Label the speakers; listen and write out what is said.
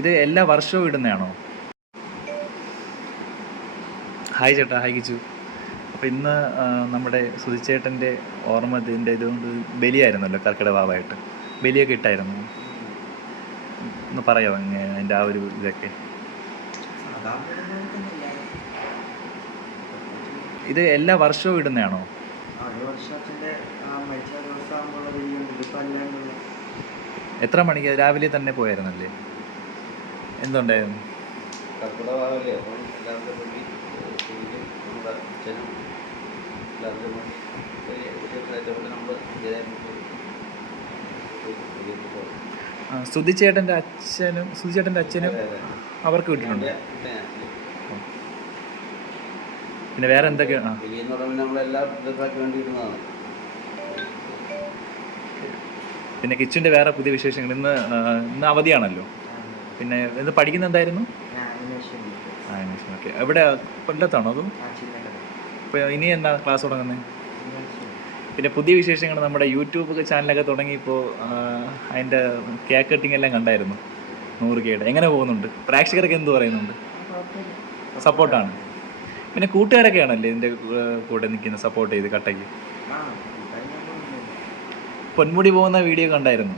Speaker 1: ഇത് എല്ലാ വർഷവും ഇടുന്നതാണോ? ഹായ് ചേട്ടാ ഹായ് കിച്ചു. അപ്പോൾ ഇന്ന് നമ്മുടെ സുധിച്ചേട്ടന്റെ ഓർമ്മ ഇതിന്റെ ഇതുകൊണ്ട് ബലിയായിരുന്നല്ലോ കർക്കിട വാവായിട്ട് ബലിയൊക്കെ ഇട്ടായിരുന്നു? ഒന്ന് പറയാമോ അതിന്റെ ആ ഒരു ഇതൊക്കെ? ഇത് എല്ലാ വർഷവും ഇടുന്നതാണോ? എത്ര മണിക്ക്? രാവിലെ തന്നെ പോയായിരുന്നല്ലേ? എന്തുണ്ടായിരുന്നു?
Speaker 2: കർക്കിടകമാകല്ലേ അപ്പം എല്ലാവരുടെ വേണ്ടി സൂര്യൻ നമ്മുടെ അച്ഛനും എല്ലാവരുടെ വേണ്ടി വലിയ നമ്മൾ
Speaker 1: അച്ഛനും അച്ഛനും അവർക്ക് കിട്ടിയിട്ടുണ്ട് പിന്നെ വേറെ എന്തൊക്കെയാണ് പിന്നെ കിച്ചന്റെ വേറെ പുതിയ വിശേഷങ്ങൾ. ഇന്ന് ഇന്ന് അവധിയാണല്ലോ. പിന്നെ ഇത് പഠിക്കുന്ന എന്തായിരുന്നു? ഓക്കെ എവിടെ കൊല്ലത്താണോ അതും? ഇപ്പോൾ ഇനി എന്താ ക്ലാസ് തുടങ്ങുന്നത്? പിന്നെ പുതിയ വിശേഷങ്ങൾ നമ്മുടെ യൂട്യൂബ് ചാനലൊക്കെ തുടങ്ങിയപ്പോൾ അതിന്റെ കേക്ക് കട്ടിംഗ് എല്ലാം കണ്ടായിരുന്നു. നൂറ് കേയുടെ എങ്ങനെ പോകുന്നുണ്ട്? പ്രേക്ഷകരൊക്കെ എന്ത് പറയുന്നുണ്ട്? സപ്പോർട്ടാണ്. പിന്നെ കൂട്ടുകാരൊക്കെ ആണല്ലേ ഇതിന്റെ കൂടെ നിൽക്കുന്ന സപ്പോർട്ട് ചെയ്ത് കട്ടയ്ക്ക് പൊന്മുടി പോകുന്ന വീഡിയോ കണ്ടായിരുന്നു.